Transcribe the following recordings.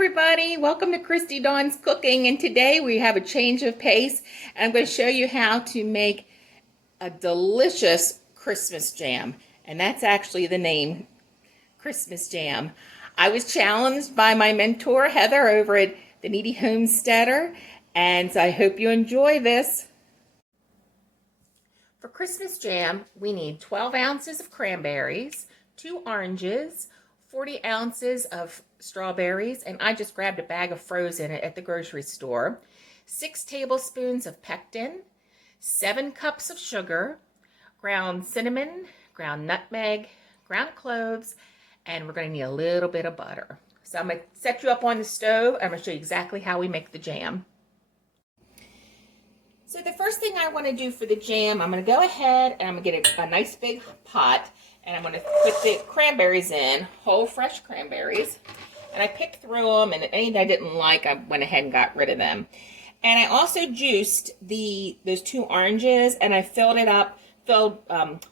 everybody, welcome to Christy Dawn's Cooking, and today we have a change of pace. I'm going to show you how to make a delicious Christmas jam, and that's actually the name, Christmas jam. I was challenged by my mentor Heather over at the Kneady Homesteader, and I hope you enjoy this. For Christmas jam, we need 12 ounces of cranberries, 2 oranges, 40 ounces of strawberries, and I just grabbed a bag of frozen at the grocery store, 6 tablespoons of pectin, 7 cups of sugar, ground cinnamon, ground nutmeg, ground cloves, and we're going to need a little bit of butter. So I'm going to set you up on the stove. I'm going to show you exactly how we make the jam. So the first thing I want to do for the jam, I'm going to go ahead and I'm going to get a nice big pot, and I'm going to put the cranberries in, whole fresh cranberries. And I picked through them, and any that I didn't like, I went ahead and got rid of them. And I also juiced those 2 oranges, and I filled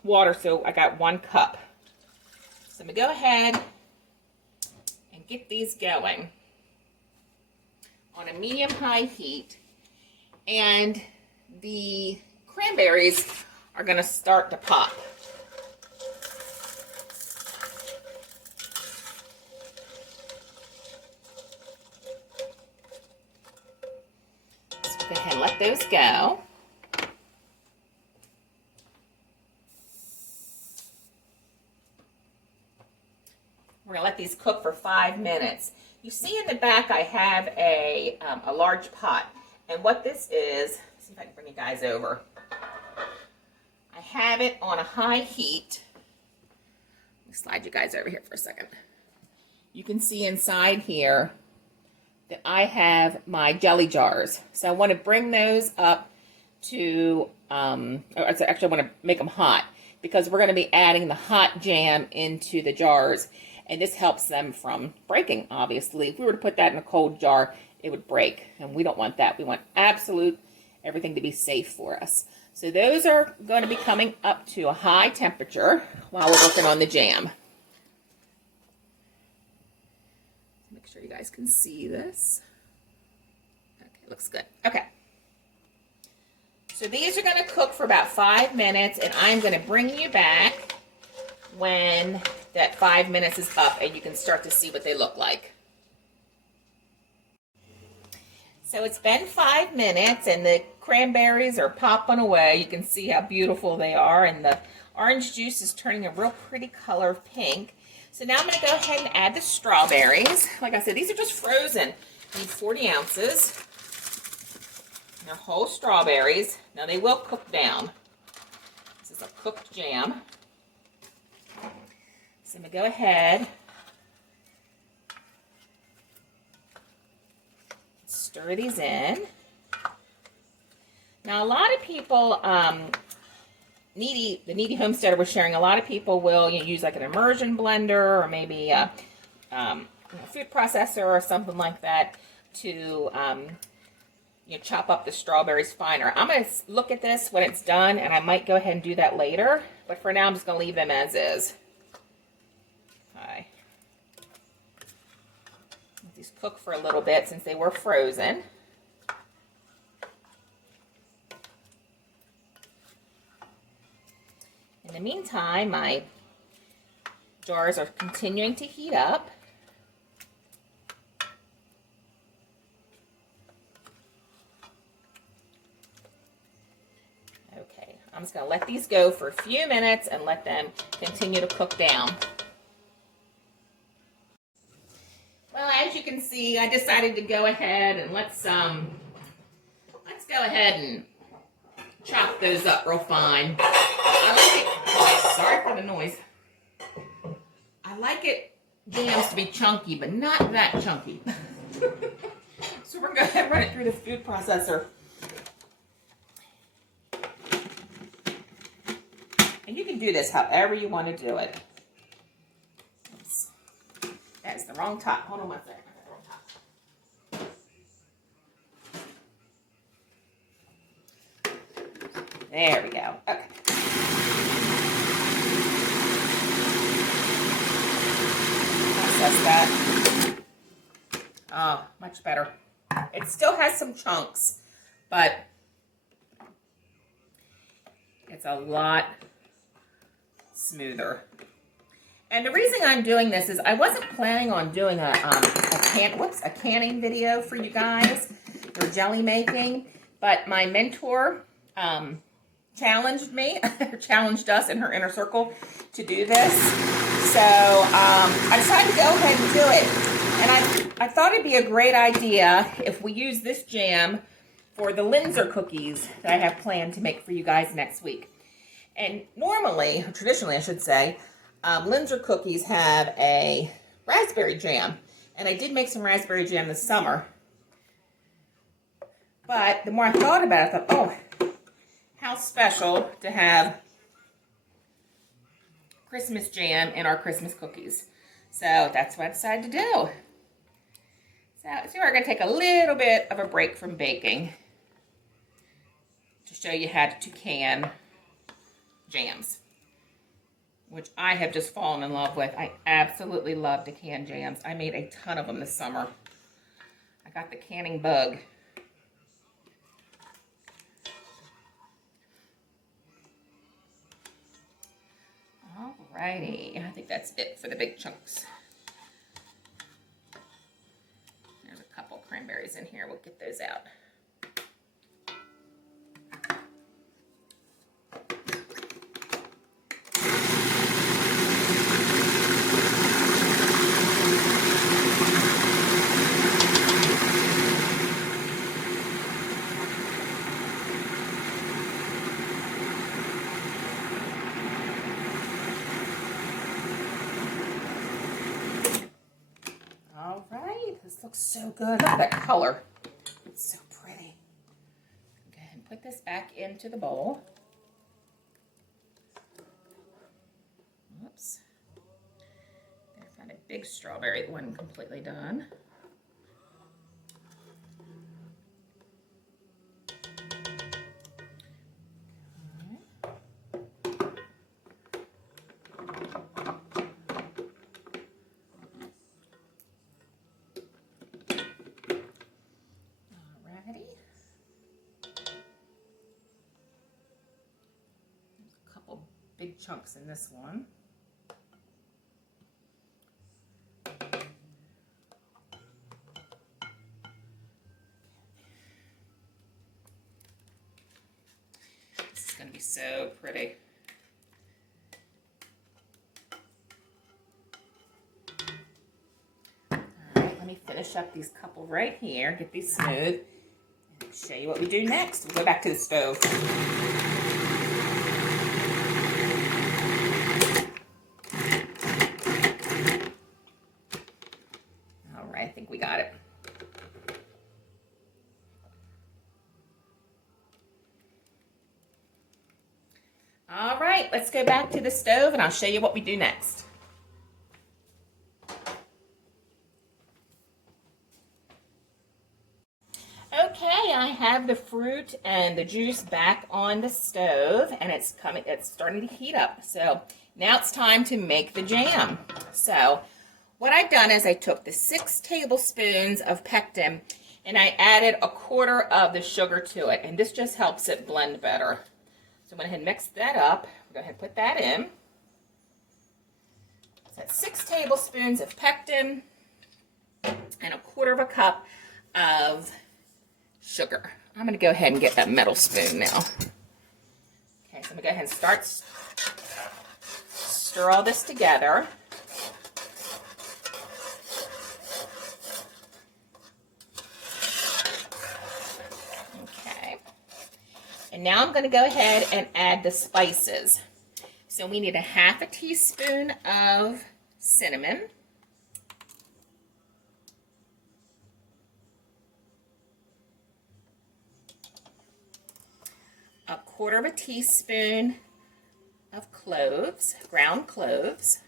water, so I got 1 cup. So I'm going to go ahead and get these going on a medium-high heat. And the cranberries are going to start to pop. Go ahead and let those go. We're going to let these cook for 5 minutes. You see in the back I have a large pot. And what this is, see if I can bring you guys over. I have it on a high heat. Let me slide you guys over here for a second. You can see inside here that I have my jelly jars. So I want to bring those up to, actually I want to make them hot because we're going to be adding the hot jam into the jars, and this helps them from breaking, obviously. If we were to put that in a cold jar, it would break, and we don't want that. We want everything to be safe for us. So those are going to be coming up to a high temperature while we're working on the jam. Make sure you guys can see this. Okay, looks good. Okay. So these are going to cook for about 5 minutes, and I'm going to bring you back when that 5 minutes is up and you can start to see what they look like. So it's been 5 minutes and the cranberries are popping away. You can see how beautiful they are, and the orange juice is turning a real pretty color of pink. So now I'm going to go ahead and add the strawberries. Like I said, these are just frozen. I need 40 ounces. They're whole strawberries. Now they will cook down. This is a cooked jam. So I'm going to go ahead, stir these in. Now a lot of people, the Kneady Homesteader was sharing, a lot of people will use like an immersion blender or maybe a food processor or something like that to chop up the strawberries finer. I'm going to look at this when it's done, and I might go ahead and do that later, but for now I'm just going to leave them as is. Okay. Let these cook for a little bit since they were frozen. In the meantime, my jars are continuing to heat up. Okay, I'm just going to let these go for a few minutes and let them continue to cook down. Well, as you can see, I decided to go ahead and let's go ahead and chop those up real fine. Sorry for the noise. I like jams to be chunky, but not that chunky. So we're going to go ahead and run it through the food processor. And you can do this however you want to do it. Oops. That's the wrong top. Hold on one second. I got the wrong top. There we go. Okay. Process that. Oh, much better. It still has some chunks, but it's a lot smoother. And the reason I'm doing this is I wasn't planning on doing a canning video for you guys, or jelly making, but my mentor challenged me, challenged us in her inner circle to do this. So I decided to go ahead and do it. And I thought it'd be a great idea if we use this jam for the Linzer cookies that I have planned to make for you guys next week. And normally, or traditionally I should say, Linzer cookies have a raspberry jam. And I did make some raspberry jam this summer. But the more I thought about it, I thought, oh, how special to have Christmas jam in our Christmas cookies. So that's what I decided to do. So we're going to take a little bit of a break from baking to show you how to can jams, which I have just fallen in love with. I absolutely love to can jams. I made a ton of them this summer. I got the canning bug. Alrighty, I think that's it for the big chunks. There's a couple cranberries in here. We'll get those out. This looks so good. Look at that color. It's so pretty. Go ahead and put this back into the bowl. Oops. I found a big strawberry that wasn't completely done. Big chunks in this one. This is going to be so pretty. All right, let me finish up these couple right here, get these smooth, and show you what we do next. We'll go back to the stove. I think we got it. All right, let's go back to the stove and I'll show you what we do next. Okay, I have the fruit and the juice back on the stove and it's starting to heat up. So now it's time to make the jam. So what I've done is I took the 6 tablespoons of pectin and I added 1/4 of the sugar to it, and this just helps it blend better. So I'm going to go ahead and mix that up. Go ahead and put that in. So that's 6 tablespoons of pectin and 1/4 cup of sugar. I'm going to go ahead and get that metal spoon now. Okay, so I'm going to go ahead and stir all this together. And now I'm going to go ahead and add the spices. So we need 1/2 teaspoon of cinnamon. A 1/4 teaspoon of cloves, ground cloves.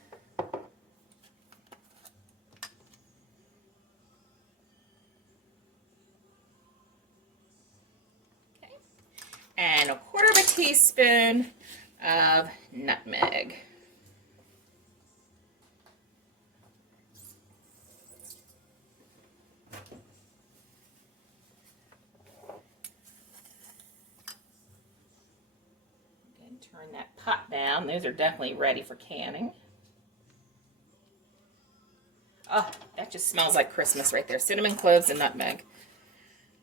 And 1/4 teaspoon of nutmeg. Turn that pot down. Those are definitely ready for canning. Oh, that just smells like Christmas right there. Cinnamon, cloves, and nutmeg.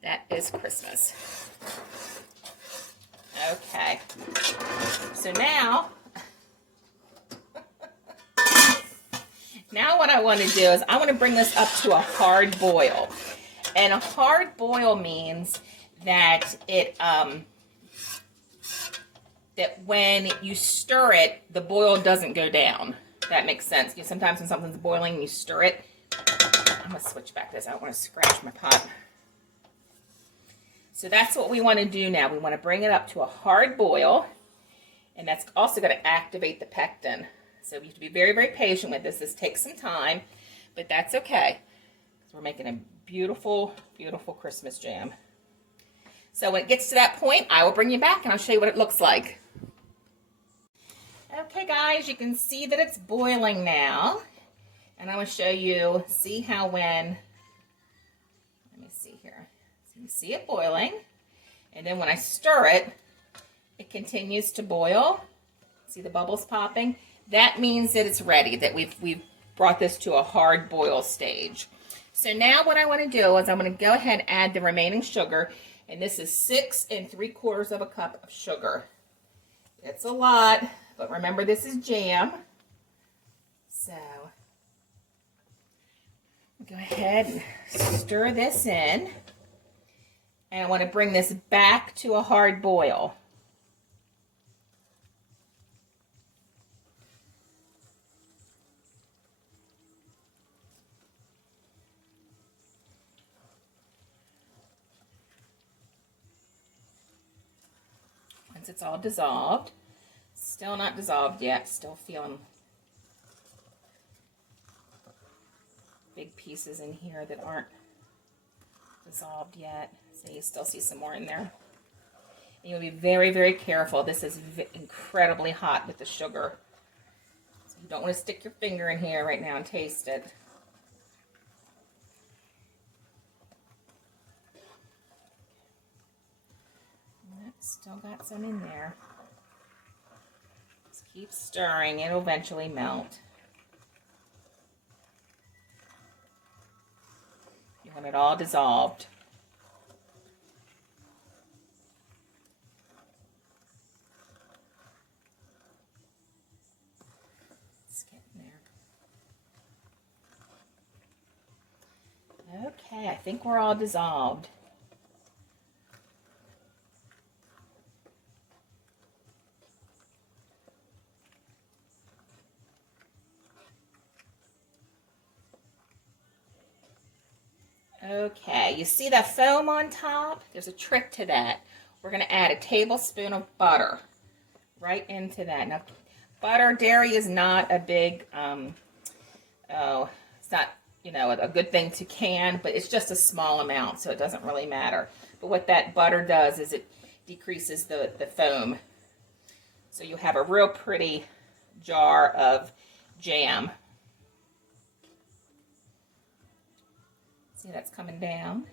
That is Christmas. Okay. So now what I want to do is I want to bring this up to a hard boil. And a hard boil means that that when you stir it, the boil doesn't go down. That makes sense. Sometimes when something's boiling, you stir it. I'm going to switch back this. I don't want to scratch my pot. So that's what we want to do now. We want to bring it up to a hard boil. And that's also going to activate the pectin. So we have to be very, very patient with this. This takes some time, but that's okay. We're making a beautiful, beautiful Christmas jam. So when it gets to that point, I will bring you back and I'll show you what it looks like. Okay guys, you can see that it's boiling now. And I will show you, see how when, let me see here. So you see it boiling. And then when I stir it, it continues to boil. See the bubbles popping? That means that it's ready, that we've brought this to a hard boil stage. So now what I want to do is I'm going to go ahead and add the remaining sugar. And this is 6 3/4 of a cup of sugar. It's a lot, but remember this is jam. So go ahead and stir this in. And I want to bring this back to a hard boil. Once it's all dissolved, still not dissolved yet, still feeling big pieces in here that aren't dissolved yet. So you still see some more in there. And you'll be very, very careful. This is incredibly hot with the sugar. So you don't want to stick your finger in here right now and taste it. Still got some in there. Just keep stirring. It'll eventually melt. You want it all dissolved. It's getting there. Okay, I think we're all dissolved. Okay, you see that foam on top? There's a trick to that. We're going to add a tablespoon of butter right into that. Now, butter, dairy is not a big, it's not, you know, a good thing to can, but it's just a small amount, so it doesn't really matter. But what that butter does is it decreases the foam. So you have a real pretty jar of jam. See, that's coming down.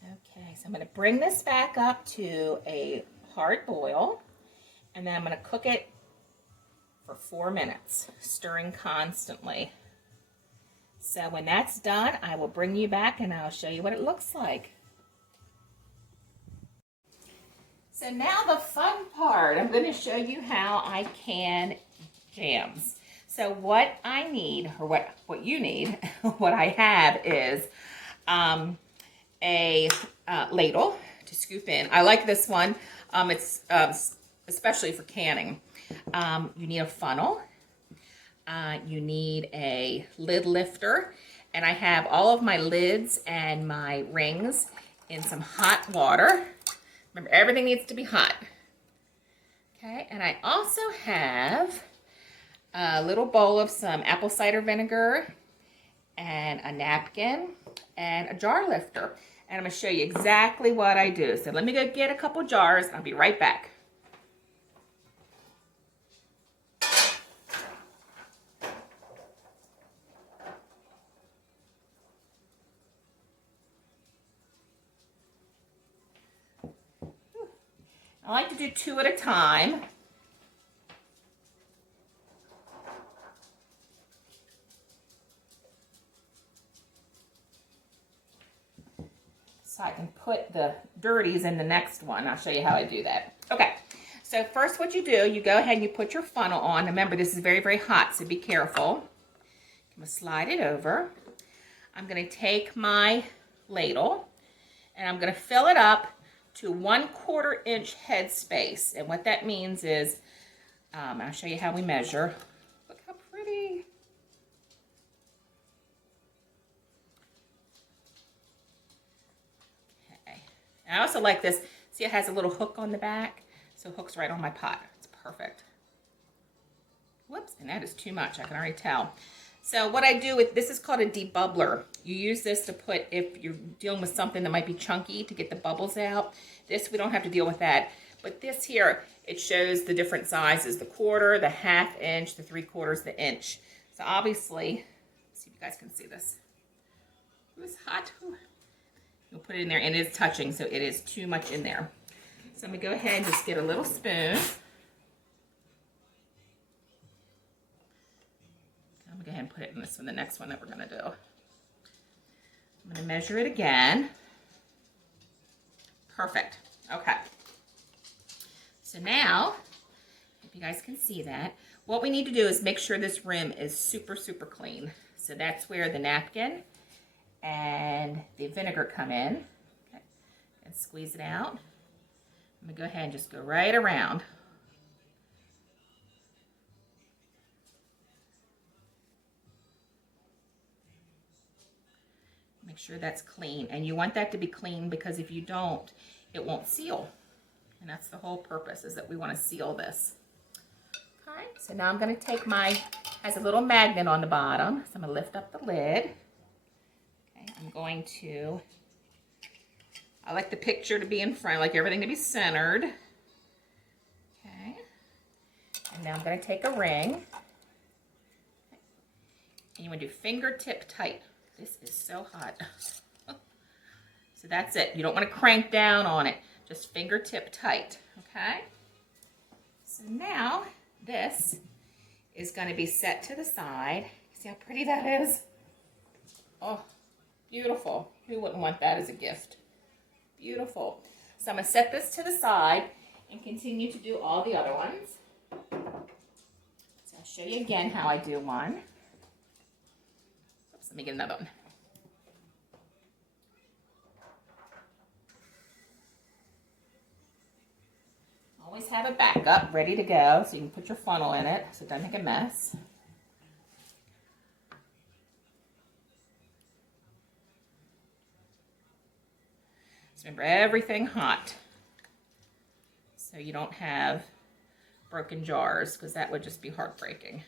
Okay, so I'm going to bring this back up to a hard boil, and then I'm going to cook it for 4 minutes, stirring constantly. So when that's done, I will bring you back and I'll show you what it looks like. So now the fun part, I'm going to show you how I can jams. So what I need, or what you need, what I have is a ladle to scoop in. I like this one. It's especially for canning. You need a funnel. You need a lid lifter. And I have all of my lids and my rings in some hot water. Remember, everything needs to be hot. Okay, and I also have a little bowl of some apple cider vinegar and a napkin and a jar lifter. And I'm going to show you exactly what I do. So let me go get a couple jars and I'll be right back. I like to do 2 at a time. So I can put the dirties in the next one. I'll show you how I do that. Okay, so first what you do, you go ahead and you put your funnel on. Remember, this is very, very hot, so be careful. I'm going to slide it over. I'm going to take my ladle and I'm going to fill it up to 1/4 inch head space. And what that means is, I'll show you how we measure. Look how pretty. Okay. And I also like this. See, it has a little hook on the back, so it hooks right on my pot. It's perfect. Whoops, and that is too much. I can already tell. So what I do with this is called a debubbler. You use this to put, if you're dealing with something that might be chunky, to get the bubbles out. This, we don't have to deal with that. But this here, it shows the different sizes, the 1/4, the 1/2 inch, the 3/4, the inch. So obviously, let's see if you guys can see this. It was hot. You'll put it in there, and it is touching, so it is too much in there. So I'm gonna go ahead and just get a little spoon. I'm gonna go ahead and put it in this one, the next one that we're gonna do. I'm gonna measure it again. Perfect. Okay. So now, if you guys can see that, what we need to do is make sure this rim is super, super clean. So that's where the napkin and the vinegar come in. Okay. And squeeze it out. I'm gonna go ahead and just go right around. Make sure that's clean, and you want that to be clean because if you don't, it won't seal. And that's the whole purpose, is that we want to seal this. Okay, so now I'm going to take has a little magnet on the bottom, so I'm going to lift up the lid. Okay, I'm going to, I like the picture to be in front, I like everything to be centered. Okay, and now I'm going to take a ring, okay. And you want to do fingertip tight. This is so hot. So that's it. You don't want to crank down on it. Just fingertip tight, okay? So now this is going to be set to the side. See how pretty that is? Oh, beautiful. Who wouldn't want that as a gift? Beautiful. So I'm going to set this to the side and continue to do all the other ones. So I'll show you again how I do one. Let me get another one. Always have a backup ready to go so you can put your funnel in it so it doesn't make a mess. So remember, everything hot so you don't have broken jars, because that would just be heartbreaking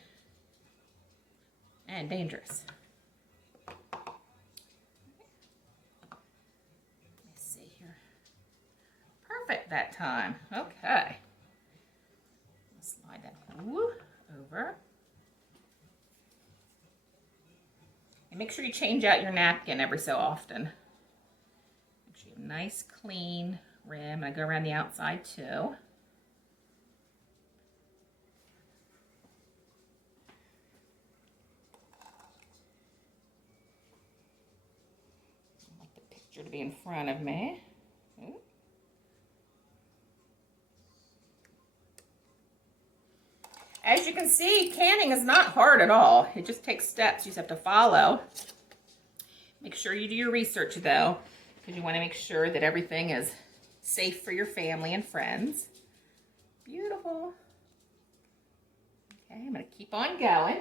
and dangerous. Perfect that time. Okay. Slide that over. And make sure you change out your napkin every so often. Make sure you have a nice clean rim. I go around the outside too. I want the picture to be in front of me. Ooh. As you can see, canning is not hard at all. It just takes steps you just have to follow. Make sure you do your research though, because you want to make sure that everything is safe for your family and friends. Beautiful. Okay, I'm going to keep on going.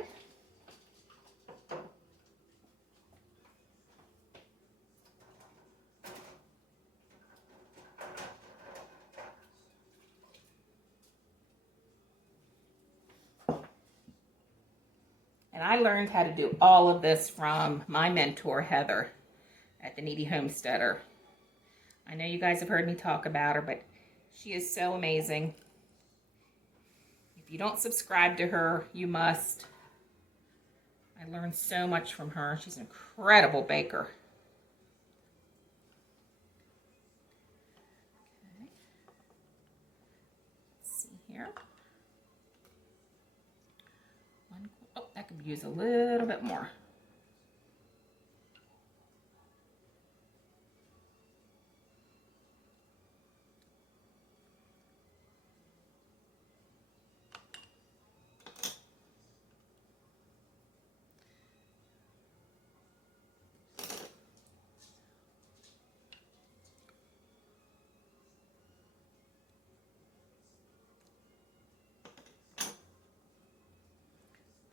And I learned how to do all of this from my mentor, Heather, at the Kneady Homesteader. I know you guys have heard me talk about her, but she is so amazing. If you don't subscribe to her, you must. I learned so much from her. She's an incredible baker. Okay. use a little bit more.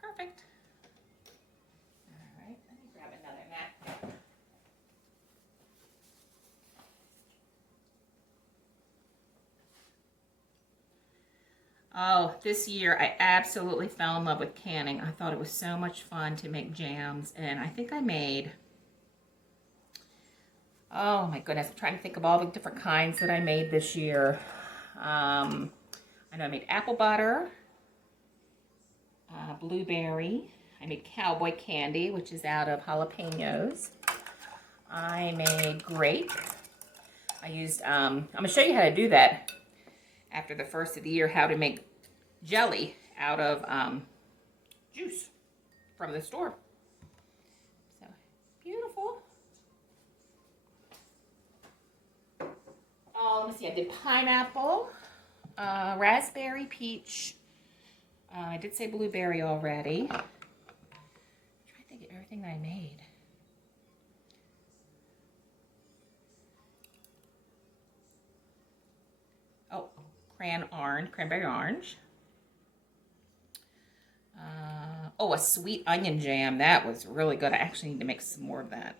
Perfect. All right, let me grab another napkin. Oh, this year I absolutely fell in love with canning. I thought it was so much fun to make jams, and I think I made, oh my goodness, I'm trying to think of all the different kinds that I made this year. I know I made apple butter, blueberry. I made cowboy candy, which is out of jalapenos. I made grape. I used, I'm going to show you how to do that after the first of the year, how to make jelly out of juice from the store. So, beautiful. Oh, let me see, I did pineapple, raspberry, peach. I did say blueberry already. I'm trying to think of everything that I made. Oh, cranberry orange. Oh, a sweet onion jam. That was really good. I actually need to make some more of that.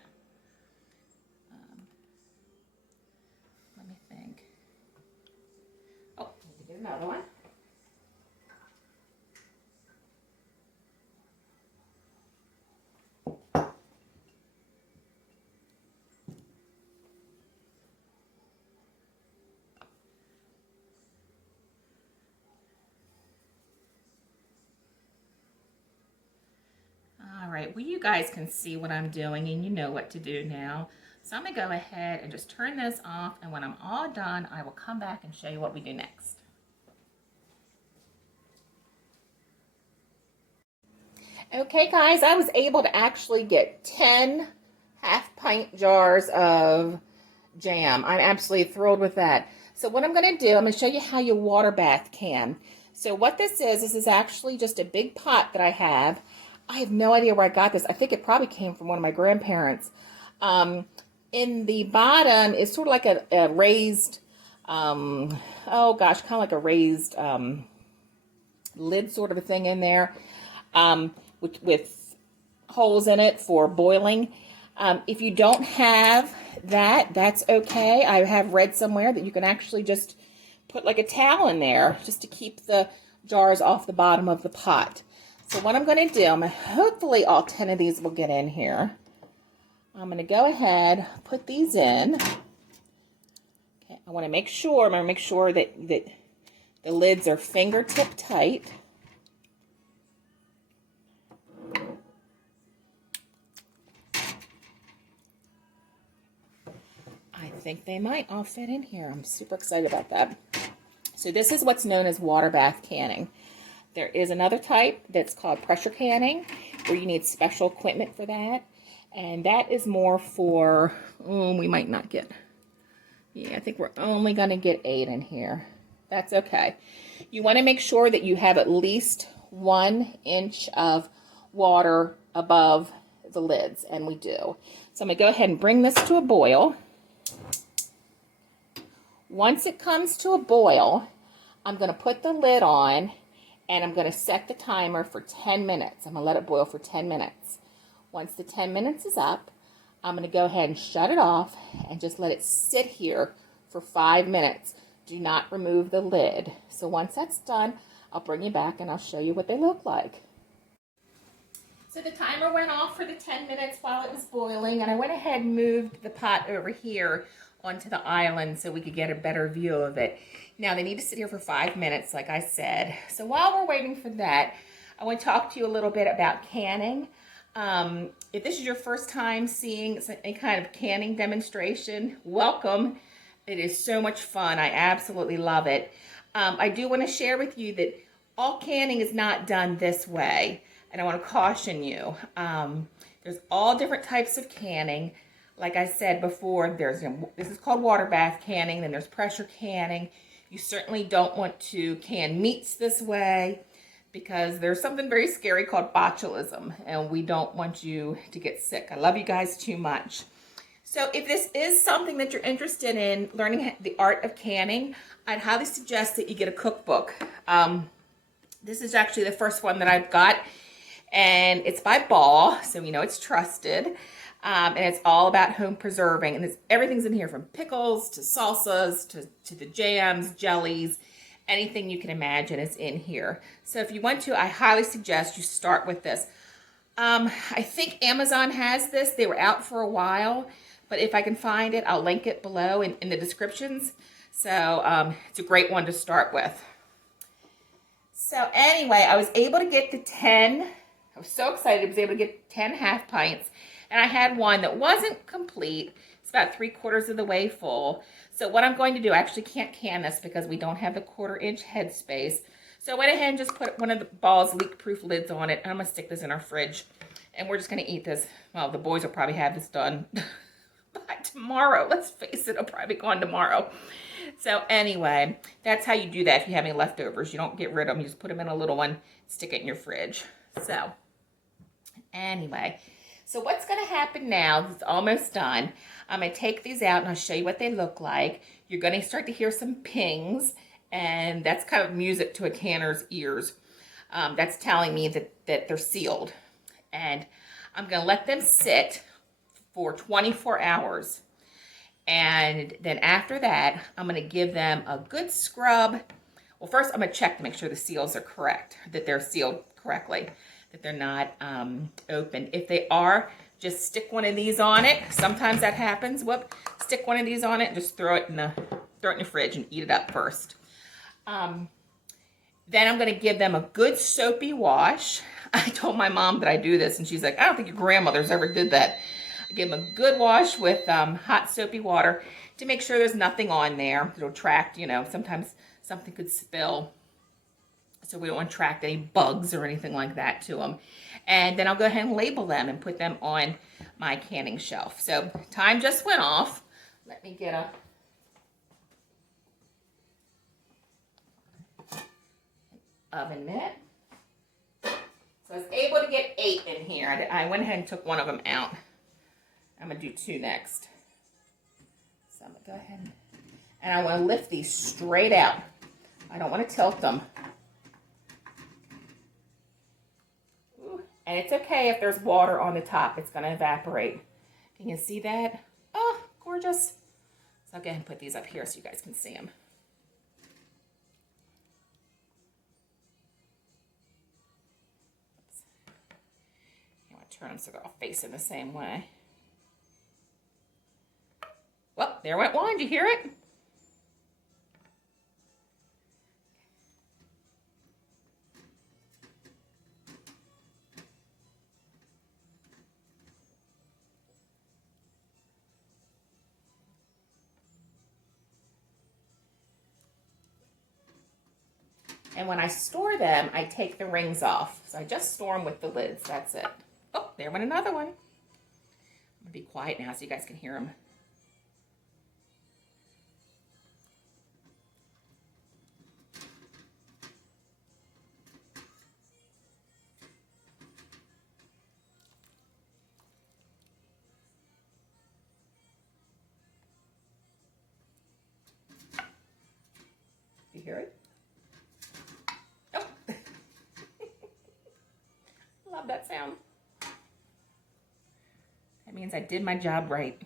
Let me think. Oh, I need to get another one. All right, well, you guys can see what I'm doing and you know what to do now. So I'm gonna go ahead and just turn this off, and when I'm all done, I will come back and show you what we do next. Okay guys, I was able to actually get 10 half-pint jars of jam. I'm absolutely thrilled with that. So what I'm going to do, I'm going to show you how you water bath can. So what this is actually just a big pot that I have. I have no idea where I got this. I think it probably came from one of my grandparents. In the bottom is sort of like a raised, oh gosh, kind of like a raised lid sort of a thing in there. With holes in it for boiling. If you don't have that, that's okay. I have read somewhere that you can actually just put like a towel in there just to keep the jars off the bottom of the pot. So what I'm going to do, hopefully all 10 of these will get in here. I'm going to go ahead, put these in. Okay, I want to make sure, I'm going to make sure that the lids are fingertip tight. I think they might all fit in here. I'm super excited about that. So this is what's known as water bath canning. There is another type that's called pressure canning, where you need special equipment for that. And that is more for, we might not get, yeah, I think we're only going to get 8 in here. That's okay. You want to make sure that you have at least 1 inch of water above the lids, and we do. So I'm going to go ahead and bring this to a boil. Once it comes to a boil, I'm going to put the lid on and I'm going to set the timer for 10 minutes. I'm going to let it boil for 10 minutes. Once the 10 minutes is up, I'm going to go ahead and shut it off and just let it sit here for 5 minutes. Do not remove the lid. So once that's done, I'll bring you back and I'll show you what they look like. So the timer went off for the 10 minutes while it was boiling, and I went ahead and moved the pot over here onto the island so we could get a better view of it. Now they need to sit here for 5 minutes, like I said. So while we're waiting for that, I want to talk to you a little bit about canning. If this is your first time seeing any kind of canning demonstration, welcome. It is so much fun. I absolutely love it. I do want to share with you that all canning is not done this way. and I want to caution you. There's all different types of canning. Like I said before, this is called water bath canning, then there's pressure canning. You certainly don't want to can meats this way because there's something very scary called botulism, and we don't want you to get sick. I love you guys too much. So if this is something that you're interested in, learning the art of canning, I'd highly suggest that you get a cookbook. This is actually the first one that I've got, and it's by Ball, so you know it's trusted. And it's all about home preserving, and everything's in here from pickles to salsas to the jams, jellies, anything you can imagine is in here. So if you want to, I highly suggest you start with this. I think Amazon has this. They were out for a while, but if I can find it, I'll link it below in the descriptions. So it's a great one to start with. So anyway, I was able to get to 10. I was so excited. I was able to get 10 half pints. And I had one that wasn't complete. It's about 3/4 of the way full. So what I'm going to do, I actually can't can this because we don't have the 1/4-inch headspace. So I went ahead and just put one of the Ball's leak-proof lids on it. And I'm going to stick this in our fridge. And we're just going to eat this. Well, the boys will probably have this done by tomorrow. Let's face it, it'll probably be gone tomorrow. So anyway, that's how you do that if you have any leftovers. You don't get rid of them. You just put them in a little one, stick it in your fridge. So anyway. So what's going to happen now, it's almost done, I'm going to take these out and I'll show you what they look like. You're going to start to hear some pings, and that's kind of music to a canner's ears. That's telling me that they're sealed. And I'm going to let them sit for 24 hours. And then after that, I'm going to give them a good scrub. Well, first I'm going to check to make sure the seals are correct, that they're sealed correctly, that they're not open. If they are, just stick one of these on it. Sometimes that happens. Whoop, stick one of these on it and just throw it in the fridge and eat it up first. Then I'm going to give them a good soapy wash. I told my mom that I do this, and she's like, I don't think your grandmothers ever did that. I give them a good wash with hot soapy water to make sure there's nothing on there. It'll attract, sometimes something could spill. So we don't want to attract any bugs or anything like that to them. And then I'll go ahead and label them and put them on my canning shelf. So time just went off. Let me get an oven mitt. So I was able to get 8 in here. I went ahead and took one of them out. I'm going to do 2 next. So I'm going to go ahead and I want to lift these straight out. I don't want to tilt them. And it's okay if there's water on the top. It's going to evaporate. Can you see that? Oh, gorgeous. So I'll go ahead and put these up here so you guys can see them. You want to turn them so they're all facing the same way. Well, there went one. Did you hear it? And when I store them, I take the rings off. So I just store them with the lids. That's it. Oh, there went another one. I'm going to be quiet now so you guys can hear them. You hear it? Oh. Love that sound. That means I did my job right.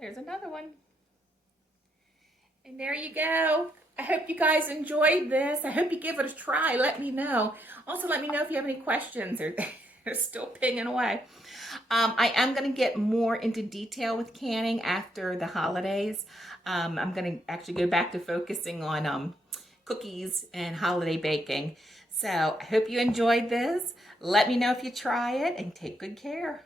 There's another one. And there you go. I hope you guys enjoyed this. I hope you give it a try. Let me know. Also, let me know if you have any questions or They're still pinging away. I am going to get more into detail with canning after the holidays. I'm going to actually go back to focusing on cookies and holiday baking. So I hope you enjoyed this. Let me know if you try it and take good care.